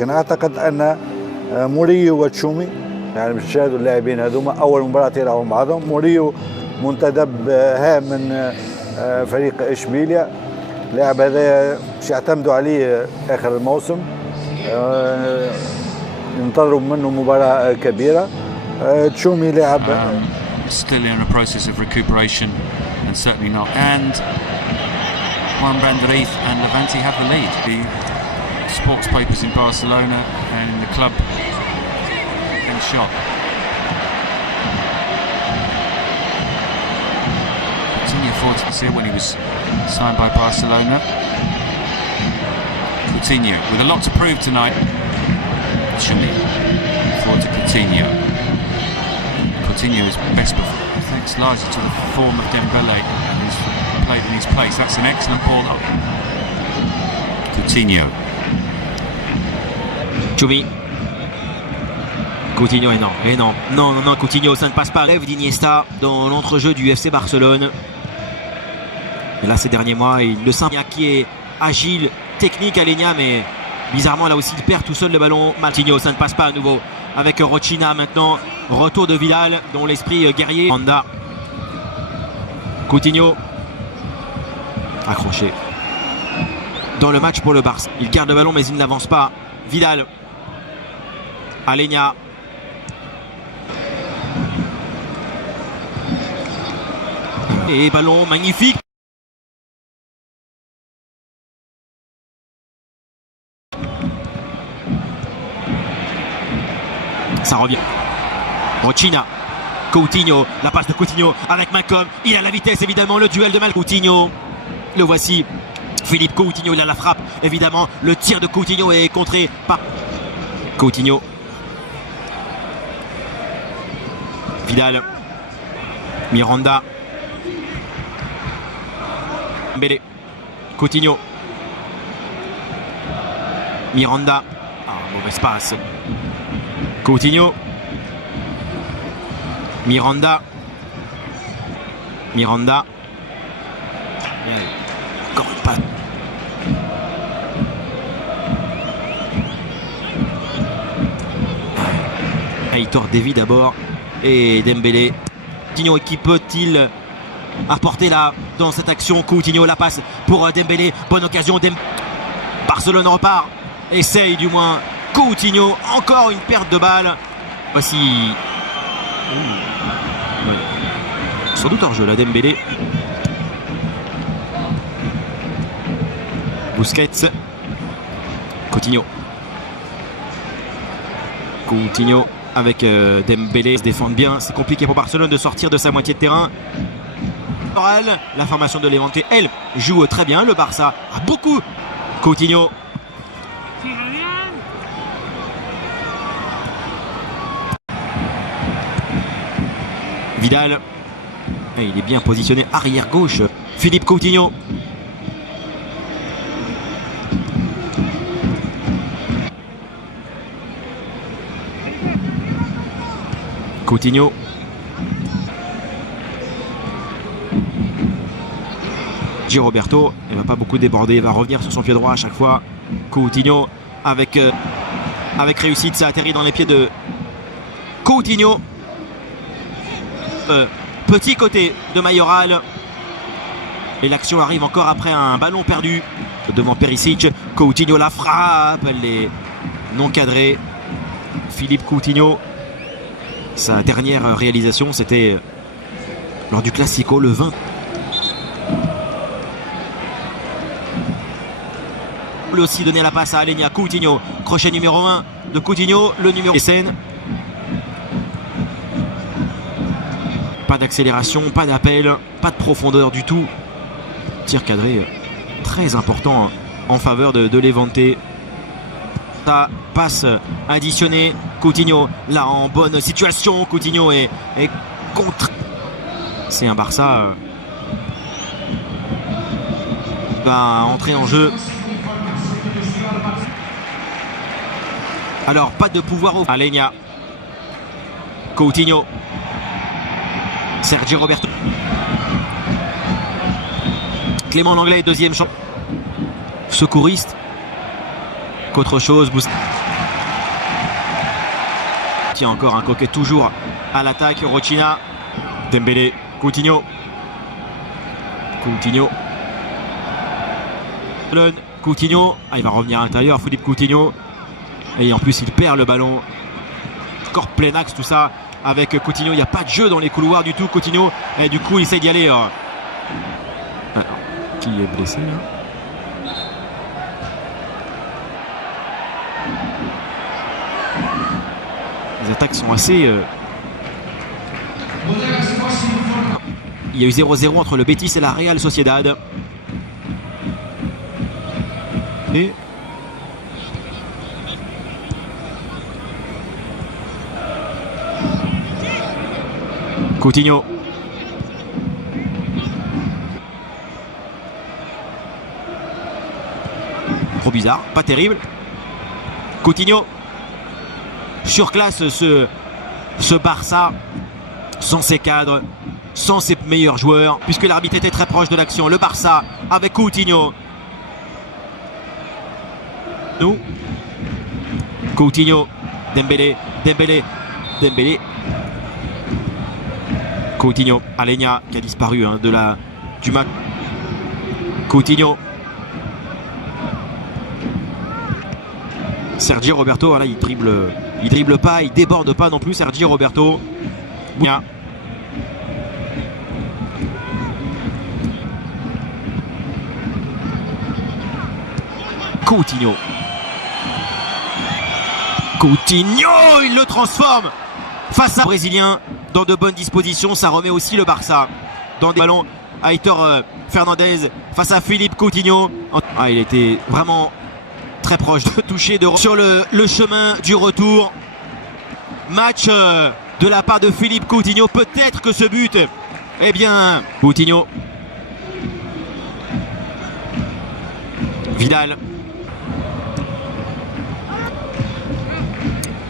لكن اعتقد ان موريو وتشومي يعني مش شاهدوا اللاعبين هذوما اول مباراه يلعبوا مع بعضهم. موريو منتدب هام من فريق اشبيليا، اللاعب هذا مش يعتمدوا عليه اخر الموسم، ينتظروا منه مباراه كبيره. تشومي لاعب still in a process of recuperation and certainly not. And Juan Brandariz and Levante have the lead. The sports papers in Barcelona and in the club been shot. Coutinho forward to see when he was signed by Barcelona. Coutinho with a lot to prove tonight. Chumi forward to Coutinho. Coutinho is best performed thanks largely to the form of Dembele, who's played in his place. That's an excellent ball up. Coutinho. Chumi. Coutinho et non, Coutinho, ça ne passe pas. Lève d'Iniesta dans l'entrejeu du FC Barcelone. Et là, ces derniers mois, il le sent qui est agile, technique à Alenia, mais bizarrement là aussi il perd tout seul le ballon. Coutinho, ça ne passe pas à nouveau. Avec Rochina maintenant, retour de Vidal, dont l'esprit guerrier. Honda. Coutinho. Accroché. Dans le match pour le Barça. Il garde le ballon mais il n'avance pas. Vidal. Alenia. Et ballon magnifique. Ça revient. Rochina. Coutinho. La passe de Coutinho avec Malcolm. Il a la vitesse évidemment. Le duel de Malcolm. Coutinho. Le voici. Philippe Coutinho. Il a la frappe. Évidemment. Le tir de Coutinho est contré par Coutinho. Vidal. Miranda. Mbele. Coutinho. Miranda. Mauvaise passe. Coutinho. Miranda. Encore une passe. Heitor Devi d'abord et Dembélé. Coutinho, qui peut-il apporter là dans cette action? Coutinho, la passe pour Dembélé. Bonne occasion. Barcelone repart. Essaye du moins. Coutinho, encore une perte de balle. Voici. Sans doute hors jeu là, Dembélé. Busquets. Coutinho. Avec Dembélé se défendent bien. C'est compliqué pour Barcelone de sortir de sa moitié de terrain. La formation de Levante, elle, joue très bien. Le Barça a beaucoup. Coutinho. Vidal. Et il est bien positionné arrière gauche. Philippe Coutinho. Coutinho. Giroberto, il ne va pas beaucoup déborder, il va revenir sur son pied droit à chaque fois. Coutinho avec réussite, ça atterrit dans les pieds de Coutinho. Petit côté de Mayoral. Et l'action arrive encore après un ballon perdu devant Perisic. Coutinho, la frappe, elle est non cadrée. Philippe Coutinho, sa dernière réalisation, c'était lors du Classico le 20. Lui aussi donner la passe à Alenia. Coutinho, crochet numéro 1 de Coutinho, le numéro SN. Pas d'accélération, pas d'appel, pas de profondeur du tout. Tir cadré très important en faveur de Levante. Ça passe additionnée. Coutinho là en bonne situation. Coutinho est contre. C'est un Barça va entrer en jeu. Alors pas de pouvoir au Alenia. Coutinho. Sergi Roberto. Clément Langlais, deuxième champ. Secouriste qu'autre chose. Tiens, encore un coquet toujours à l'attaque. Rochina, Dembélé, Coutinho. Coutinho, il va revenir à l'intérieur, Philippe Coutinho. Et en plus, il perd le ballon. Encore plein axe, tout ça. Avec Coutinho, il n'y a pas de jeu dans les couloirs du tout. Coutinho, et du coup, il essaie d'y aller. Alors, qui est blessé là? Les attaques sont assez... Il y a eu 0-0 entre le Betis et la Real Sociedad. Et Coutinho. Trop bizarre, pas terrible. Coutinho. Surclasse ce Barça sans ses cadres, sans ses meilleurs joueurs, puisque l'arbitre était très proche de l'action. Le Barça avec Coutinho. Coutinho, Dembélé. Coutinho, Aleñá qui a disparu du match. Coutinho. Sergi Roberto, voilà, il dribble pas, il déborde pas non plus. Sergi Roberto. Coutinho, il le transforme face à Brésilien dans de bonnes dispositions. Ça remet aussi le Barça dans des ballons. Aitor Fernandez face à Philippe Coutinho. Il était vraiment très proche de toucher sur le chemin du retour. Match de la part de Philippe Coutinho. Peut-être que ce but, eh bien, Coutinho. Vidal.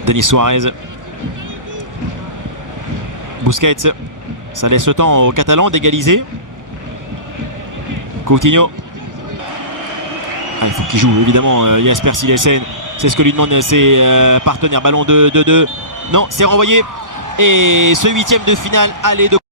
Denis Suarez. Busquets. Ça laisse le temps aux Catalans d'égaliser. Coutinho. Il faut qu'il joue, évidemment. Jasper Cillessen. C'est ce que lui demandent ses partenaires. Ballon de 2-2. Non, c'est renvoyé. Et ce 8e de finale, aller de